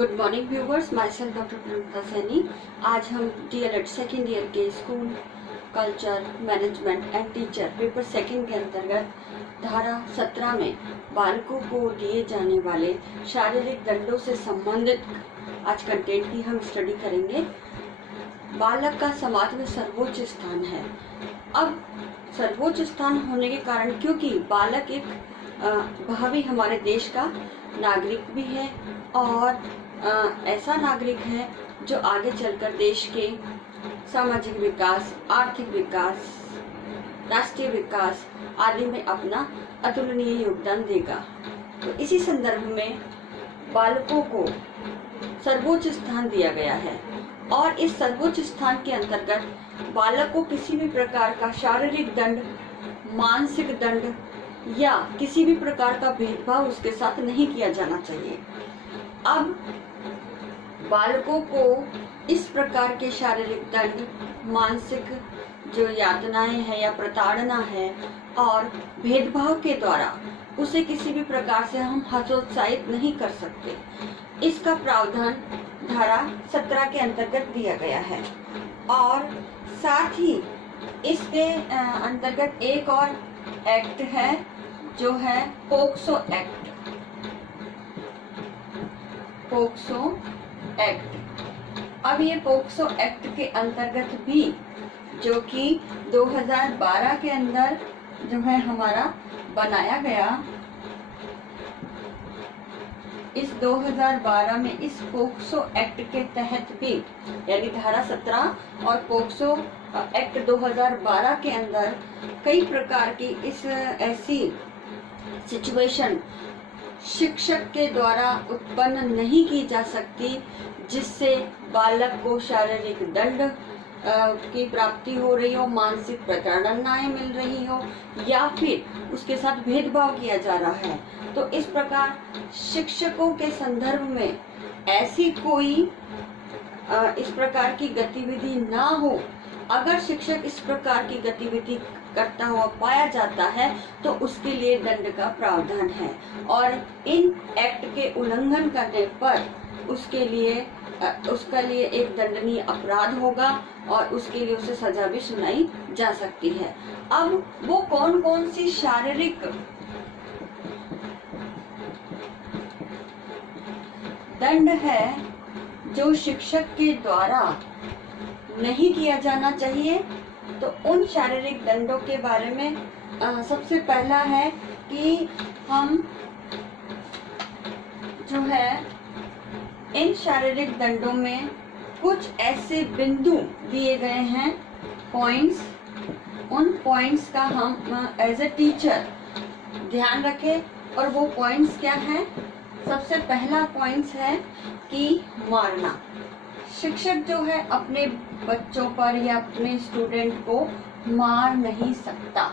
Good morning viewers, myself doctor Pranata Saini. आज हम DLED second year के school culture management and teacher paper second के अंतर्गत धारा 17 में बालकों को दिए जाने वाले शारीरिक दंडों से संबंधित आज कंटेंट की हम स्टडी करेंगे। बालक का समाज में सर्वोच्च स्थान है। अब सर्वोच्च स्थान होने के कारण, क्योंकि बालक एक भावी हमारे देश का नागरिक भी है और ऐसा नागरिक है जो आगे चलकर देश के सामाजिक विकास, आर्थिक विकास, राष्ट्रीय विकास आदि में अपना अतुलनीय योगदान देगा। तो इसी संदर्भ में बालकों को सर्वोच्च स्थान दिया गया है और इस सर्वोच्च स्थान के अंतर्गत बालक को किसी भी प्रकार का शारीरिक दंड, मानसिक दंड या किसी भी प्रकार का भेदभाव उसके साथ नहीं किया जाना चाहिए। अब बालकों को इस प्रकार के शारीरिक दंड, मानसिक जो यातनाएं हैं या प्रताड़ना है और भेदभाव के द्वारा उसे किसी भी प्रकार से हम हतोत्साहित नहीं कर सकते। इसका प्रावधान धारा 17 के अंतर्गत दिया गया है और साथ ही इसके अंतर्गत एक और एक्ट है जो है पोक्सो एक्ट। POCSO act. अब ये पोक्सो एक्ट के अंतर्गत भी, जो कि 2012 के अंदर जो है हमारा बनाया गया, इस 2012 में इस पोक्सो एक्ट के तहत भी, यानी धारा 17 और पोक्सो एक्ट 2012 के अंदर कई प्रकार की इस ऐसी सिचुएशन शिक्षक के द्वारा उत्पन्न नहीं की जा सकती जिससे बालक को शारीरिक दंड की प्राप्ति हो रही हो, मानसिक प्रताड़नाएं मिल रही हो या फिर उसके साथ भेदभाव किया जा रहा है। तो इस प्रकार शिक्षकों के संदर्भ में ऐसी कोई इस प्रकार की गतिविधि ना हो। अगर शिक्षक इस प्रकार की गतिविधि करता हुआ पाया जाता है तो उसके लिए दंड का प्रावधान है और इन एक्ट के उल्लंघन करने पर उसके लिए एक दंडनीय अपराध होगा और उसके लिए उसे सजा भी सुनाई जा सकती है। अब वो कौन कौन सी शारीरिक दंड है जो शिक्षक के द्वारा नहीं किया जाना चाहिए, तो उन शारीरिक दंडों के बारे में सबसे पहला है कि हम जो है इन शारीरिक दंडों में कुछ ऐसे बिंदु दिए गए हैं, पॉइंट्स। उन पॉइंट्स का हम एज ए टीचर ध्यान रखें और वो पॉइंट्स क्या हैं। सबसे पहला पॉइंट्स है कि मारना। शिक्षक जो है अपने बच्चों पर या अपने स्टूडेंट को मार नहीं सकता,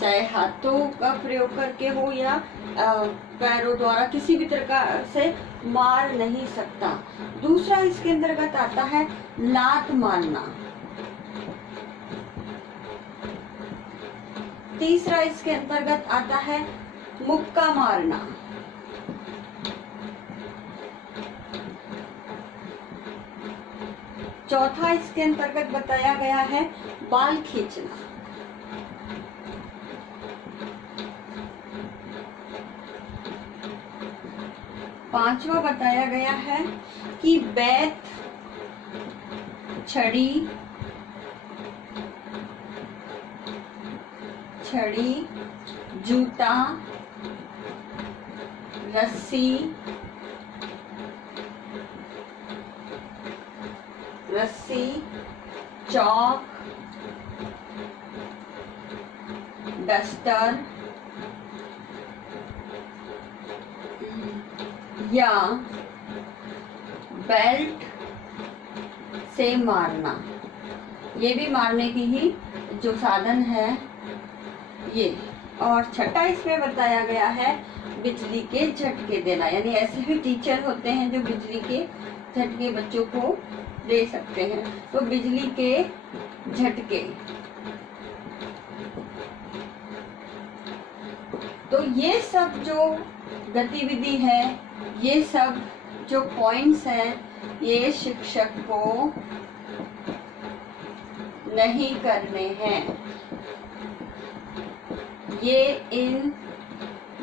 चाहे हाथों का प्रयोग करके हो या पैरों द्वारा, किसी भी प्रकार से मार नहीं सकता। दूसरा इसके अंतर्गत आता है लात मारना। तीसरा इसके अंतर्गत आता है मुक्का मारना। चौथा इसके अंतर्गत बताया गया है बाल खींचना। पांचवा बताया गया है कि बैत, छड़ी, जूता, रस्सी, चौक, डस्टर या बेल्ट से मारना, ये भी मारने की ही जो साधन है ये। और छठा इसमें बताया गया है बिजली के झटके देना, यानी ऐसे भी टीचर होते हैं जो बिजली के झटके बच्चों को दे सकते हैं। तो बिजली के झटके, तो ये सब जो गतिविधि है, ये सब जो पॉइंट्स हैं ये शिक्षक को नहीं करने हैं। ये इन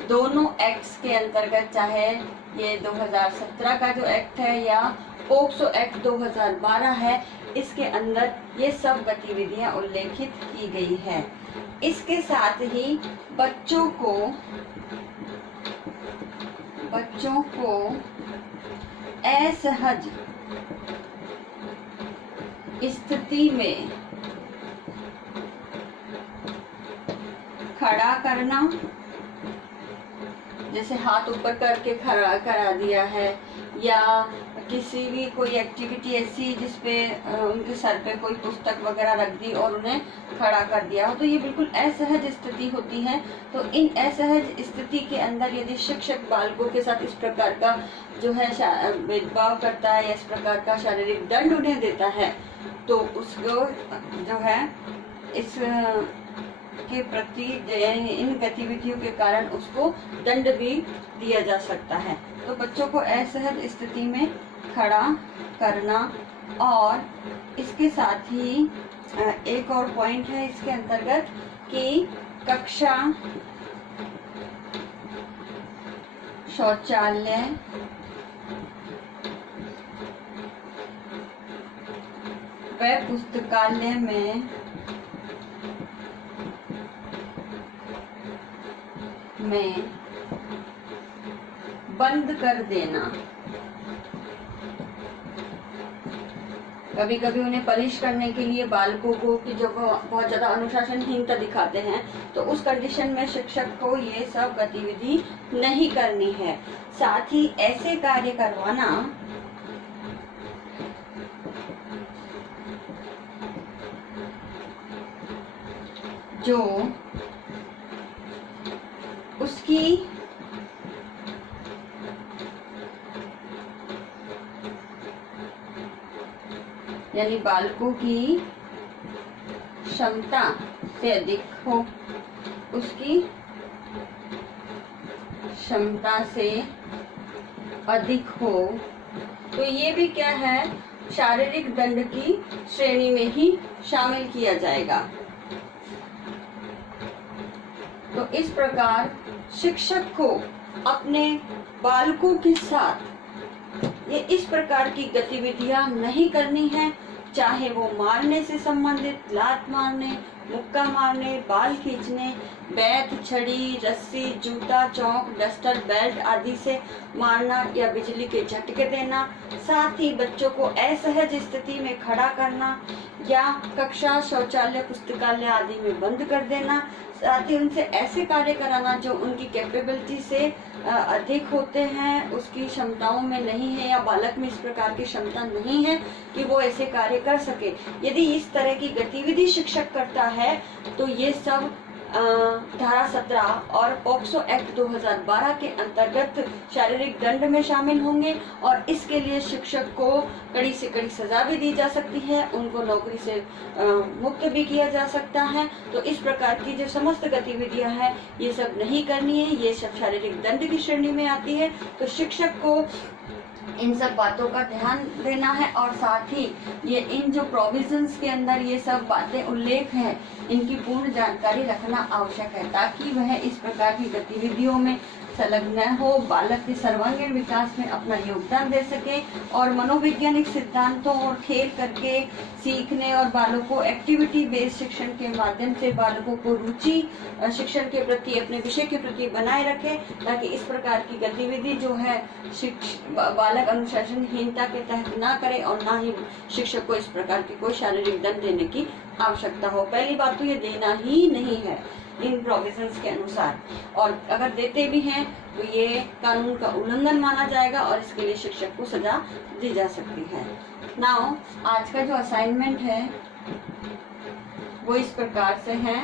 दोनों एक्ट्स के अंतर्गत, चाहे ये 2017 का जो एक्ट है या पोक्सो एक्ट 2012 है, इसके अंदर ये सब गतिविधियां उल्लेखित की गई है। इसके साथ ही बच्चों को असहज स्थिति में खड़ा करना, जैसे हाथ ऊपर करके खड़ा करा दिया है, या किसी भी कोई एक्टिविटी ऐसी जिसपे उनके सर पे कोई पुस्तक वगैरह रख दी और उन्हें खड़ा कर दिया हो, तो ये बिल्कुल असहज स्थिति होती है। तो इन असहज स्थिति के अंदर यदि शिक्षक बालकों के साथ इस प्रकार का जो है भेदभाव करता है या इस प्रकार का शारीरिक दंड उन्हें देता है, तो उसको जो है इस के प्रति इन गतिविधियों के कारण उसको दंड भी दिया जा सकता है। तो बच्चों को असहज स्थिति में खड़ा करना, और इसके साथ ही एक और पॉइंट है इसके अंतर्गत कि कक्षा, शौचालय, व पुस्तकालय में बंद कर देना। कभी कभी उन्हें पनिश करने के लिए बालकों को कि जो बहुत ज्यादा अनुशासनहीनता दिखाते हैं, तो उस कंडीशन में शिक्षक को ये सब गतिविधि नहीं करनी है। साथ ही ऐसे कार्य करवाना जो उसकी यानी बालकों की क्षमता से अधिक हो, उसकी क्षमता से अधिक हो, तो ये भी क्या है, शारीरिक दंड की श्रेणी में ही शामिल किया जाएगा। तो इस प्रकार शिक्षक को अपने बालकों के साथ ये इस प्रकार की गतिविधियां नहीं करनी है, चाहे वो मारने से संबंधित, लात मारने, मुक्का मारने, बाल खींचने, बैत, छड़ी, रस्सी, जूता, चौक, डस्टर, बेल्ट आदि से मारना या बिजली के झटके देना। साथ ही बच्चों को असहज स्थिति में खड़ा करना या कक्षा, शौचालय, पुस्तकालय आदि में बंद कर देना। साथ ही उनसे ऐसे कार्य कराना जो उनकी कैपेबिलिटी से अधिक होते हैं, उसकी क्षमताओं में नहीं है, या बालक में इस प्रकार की क्षमता नहीं है कि वो ऐसे कार्य कर सके। यदि इस तरह की गतिविधि शिक्षक करता है तो ये सब धारा 17 और पोक्सो एक्ट 2012 के अंतर्गत शारीरिक दंड में शामिल होंगे, और इसके लिए शिक्षक को कड़ी से कड़ी सजा भी दी जा सकती है, उनको नौकरी से मुक्त भी किया जा सकता है। तो इस प्रकार की जो समस्त गतिविधियां हैं ये सब नहीं करनी है, ये सब शारीरिक दंड की श्रेणी में आती है। तो शिक्षक को इन सब बातों का ध्यान देना है, और साथ ही ये इन जो प्रोविजंस के अंदर ये सब बातें उल्लेख है, इनकी पूर्ण जानकारी रखना आवश्यक है, ताकि वह इस प्रकार की गतिविधियों में संलग्न हो, बालक के सर्वांगीण विकास में अपना योगदान दे सके, और मनोवैज्ञानिक सिद्धांतों और खेल करके सीखने और बालों को एक्टिविटी बेस्ड शिक्षण के माध्यम से बालकों को रुचि शिक्षण के प्रति, अपने विषय के प्रति बनाए रखे, ताकि इस प्रकार की गतिविधि जो है बालक अनुशासनहीनता के तहत ना करे, और ना ही शिक्षक को इस प्रकार की कोई शारीरिक दंड देने की आवश्यकता हो। पहली बात तो ये देना ही नहीं है इन प्रोविजंस के अनुसार, और अगर देते भी हैं तो ये कानून का उल्लंघन माना जाएगा और इसके लिए शिक्षक को सजा दी जा सकती है। नाउ आज का जो असाइनमेंट है वो इस प्रकार से है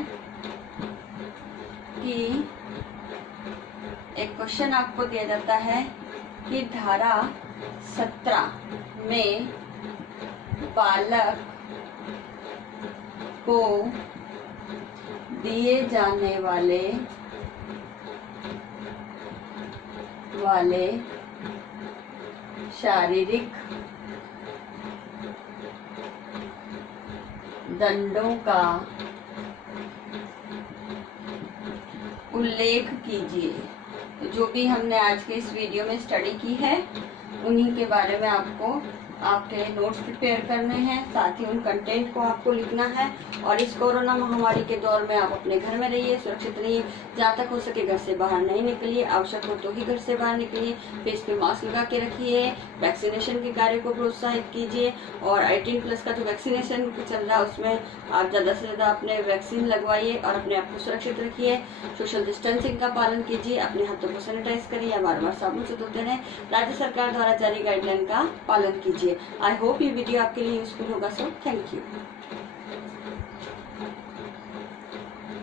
कि एक क्वेश्चन आपको दिया जाता है कि धारा 17 में बालक को दिए जाने वाले शारीरिक दंडों का उल्लेख कीजिए। तो जो भी हमने आज के इस वीडियो में स्टडी की है उन्हीं के बारे में आपको आपके नोट्स प्रिपेयर करने हैं, साथ ही उन कंटेंट को आपको लिखना है। और इस कोरोना महामारी के दौर में आप अपने घर में रहिए, सुरक्षित रहिए, जहाँ तक हो सके घर से बाहर नहीं निकलिए, आवश्यक हो तो ही घर से बाहर निकलिए, फेस पे मास्क लगा के रखिए, वैक्सीनेशन के कार्य को प्रोत्साहित कीजिए। और 18+ का जो वैक्सीनेशन चल रहा है उसमें आप ज़्यादा से ज़्यादा अपने वैक्सीन लगवाइए और अपने आप को सुरक्षित रखिए। सोशल डिस्टेंसिंग का पालन कीजिए, अपने हाथों को सैनिटाइज करिए या बार बार साबुन से धोते रहें। राज्य सरकार द्वारा जारी गाइडलाइन का पालन कीजिए। आई होप ये वीडियो आपके लिए यूजफुल होगा। So thank you.